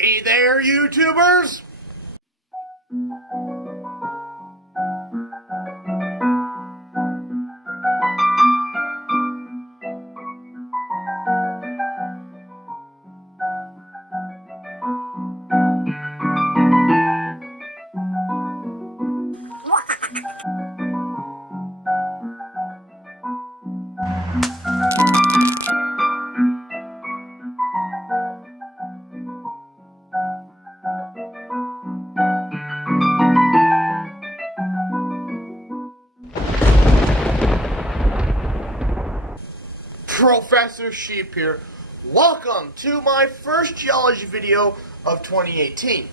Hey there, YouTubers! Professor Sheep here. Welcome to my first geology video of 2018.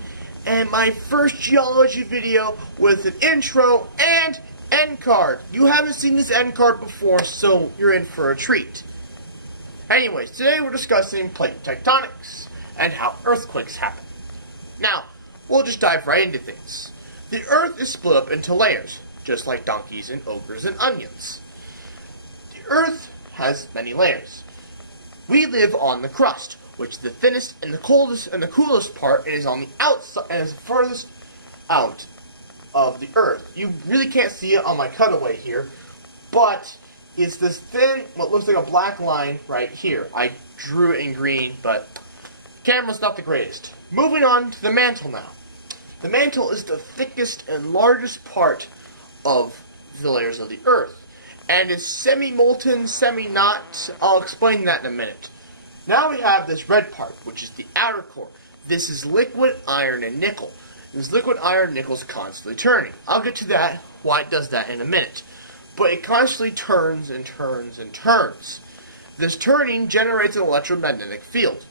And my first geology video with an intro and end card. You haven't seen this end card before, so you're in for a treat. Anyways, today we're discussing plate tectonics and how earthquakes happen. Now, we'll just dive right into things. The Earth is split up into layers, just like donkeys and ogres and onions. The Earth has many layers. We live on the crust, which is the thinnest and the coldest and the coolest part, and is on the outside and is furthest out of the Earth. You really can't see it on my cutaway here, but it's this thin, what looks like a black line right here. I drew it in green, but the camera's not the greatest. Moving on to the mantle now. The mantle is the thickest and largest part of the layers of the Earth, and is semi-molten, semi-not. I'll explain that in a minute. Now we have this red part, which is the outer core. This is liquid iron and nickel. This liquid iron and nickel is constantly turning. I'll get to that, why it does that in a minute. But it constantly turns and turns and turns. This turning generates an electromagnetic field,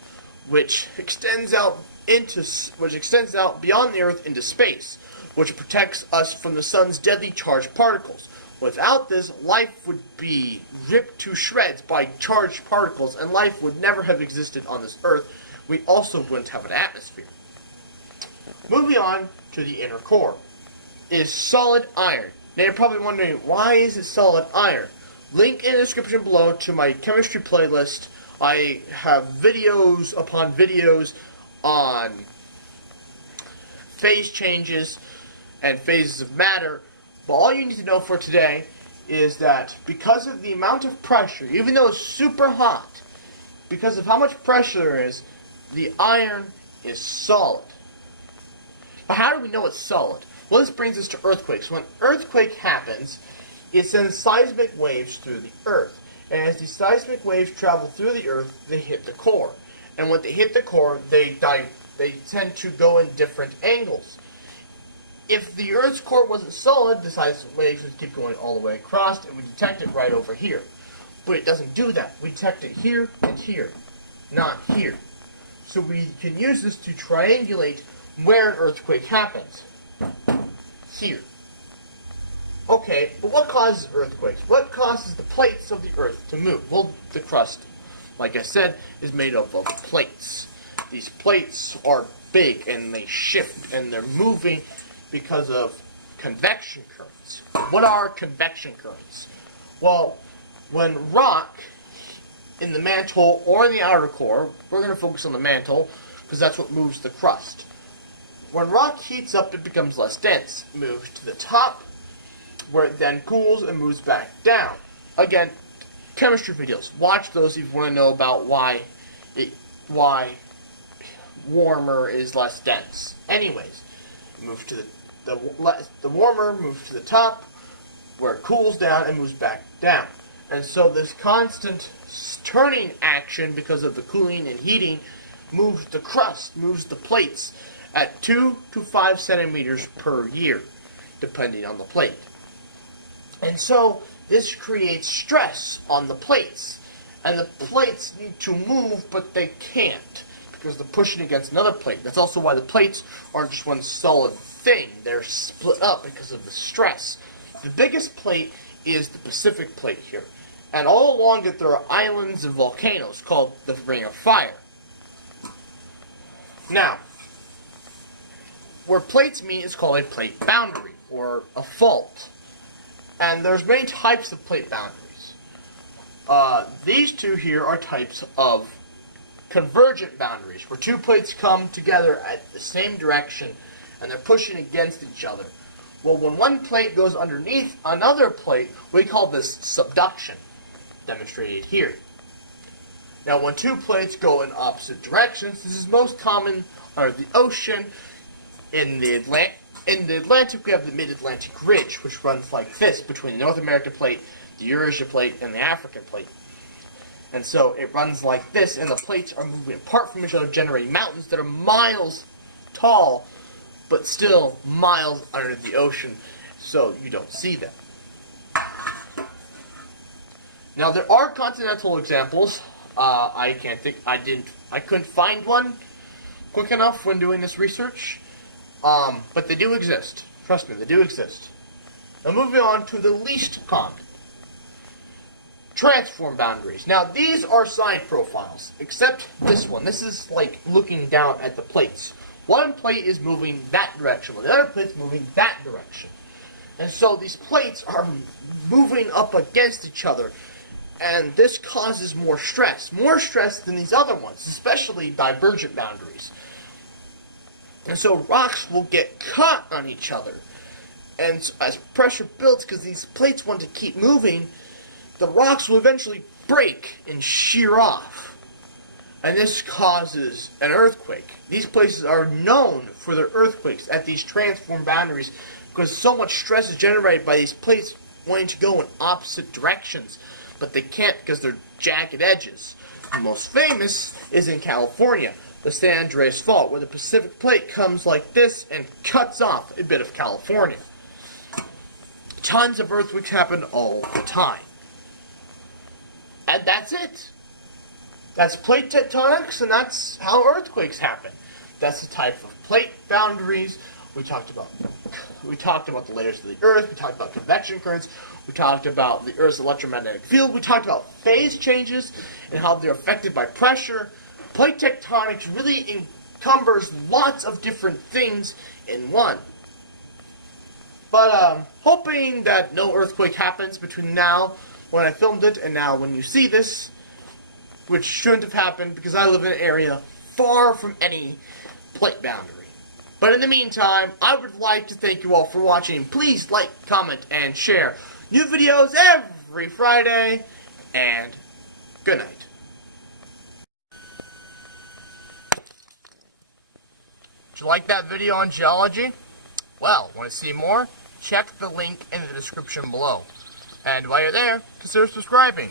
which extends out beyond the Earth into space, which protects us from the sun's deadly charged particles. Without this, life would be ripped to shreds by charged particles, and life would never have existed on this Earth. We also wouldn't have an atmosphere. Moving on to the inner core. It is solid iron. Now you're probably wondering, why is it solid iron? Link in the description below to my chemistry playlist. I have videos upon videos on phase changes and phases of matter. But all you need to know for today is that because of the amount of pressure, even though it's super hot, because of how much pressure there is, the iron is solid. But how do we know it's solid? Well, this brings us to earthquakes. When an earthquake happens, it sends seismic waves through the Earth. And as these seismic waves travel through the Earth, they hit the core. And when they hit the core, they tend to go in different angles. If the Earth's core wasn't solid, the seismic waves would keep going all the way across, and we detect it right over here. But it doesn't do that. We detect it here and here, not here. So we can use this to triangulate where an earthquake happens. Here. Okay, but what causes earthquakes? What causes the plates of the Earth to move? Well, the crust, like I said, is made up of plates. These plates are big, and they shift, and they're moving because of convection currents. What are convection currents? Well, when rock in the mantle or in the outer core, we're going to focus on the mantle because that's what moves the crust. When rock heats up, it becomes less dense. It moves to the top, where it then cools and moves back down. Again, chemistry videos. Watch those if you want to know about why warmer is less dense. Anyways, move to the warmer moves to the top, where it cools down and moves back down. And so this constant turning action, because of the cooling and heating, moves the crust, moves the plates at 2 to 5 centimeters per year, depending on the plate. And so this creates stress on the plates. And the plates need to move, but they can't, because they're pushing against another plate. That's also why the plates aren't just one solid thing. They're split up because of the stress. The biggest plate is the Pacific plate here. And all along it there are islands and volcanoes called the Ring of Fire. Now, where plates meet is called a plate boundary, or a fault. And there's many types of plate boundaries. These two here are types of convergent boundaries, where two plates come together at the same direction and they're pushing against each other. Well, when one plate goes underneath another plate, we call this subduction, demonstrated here. Now, when two plates go in opposite directions, this is most common under the ocean. In the Atlantic, we have the Mid-Atlantic Ridge, which runs like this between the North American plate, the Eurasia plate, and the African plate. And so it runs like this, and the plates are moving apart from each other, generating mountains that are miles tall, but still miles under the ocean, so you don't see them. Now, there are continental examples. I couldn't find one quick enough when doing this research, but they do exist. Trust me, they do exist. Now, moving on to the least common. Transform boundaries. Now, these are side profiles, except this one. This is like looking down at the plates. One plate is moving that direction, while the other plate is moving that direction. And so these plates are moving up against each other, and this causes more stress than these other ones, especially divergent boundaries. And so rocks will get caught on each other. And so as pressure builds, because these plates want to keep moving, the rocks will eventually break and shear off. And this causes an earthquake. These places are known for their earthquakes at these transform boundaries because so much stress is generated by these plates wanting to go in opposite directions. But they can't because they're jagged edges. The most famous is in California, the San Andreas Fault, where the Pacific Plate comes like this and cuts off a bit of California. Tons of earthquakes happen all the time. And that's it. That's plate tectonics, and that's how earthquakes happen. That's the type of plate boundaries. We talked about the layers of the Earth. We talked about convection currents. We talked about the Earth's electromagnetic field. We talked about phase changes and how they're affected by pressure. Plate tectonics really encumbers lots of different things in one. But hoping that no earthquake happens between now when I filmed it and now when you see this, which shouldn't have happened because I live in an area far from any plate boundary. But in the meantime, I would like to thank you all for watching. Please like, comment, and share. New videos every Friday, and good night. Did you like that video on geology? Well, want to see more? Check the link in the description below. And while you're there, consider subscribing.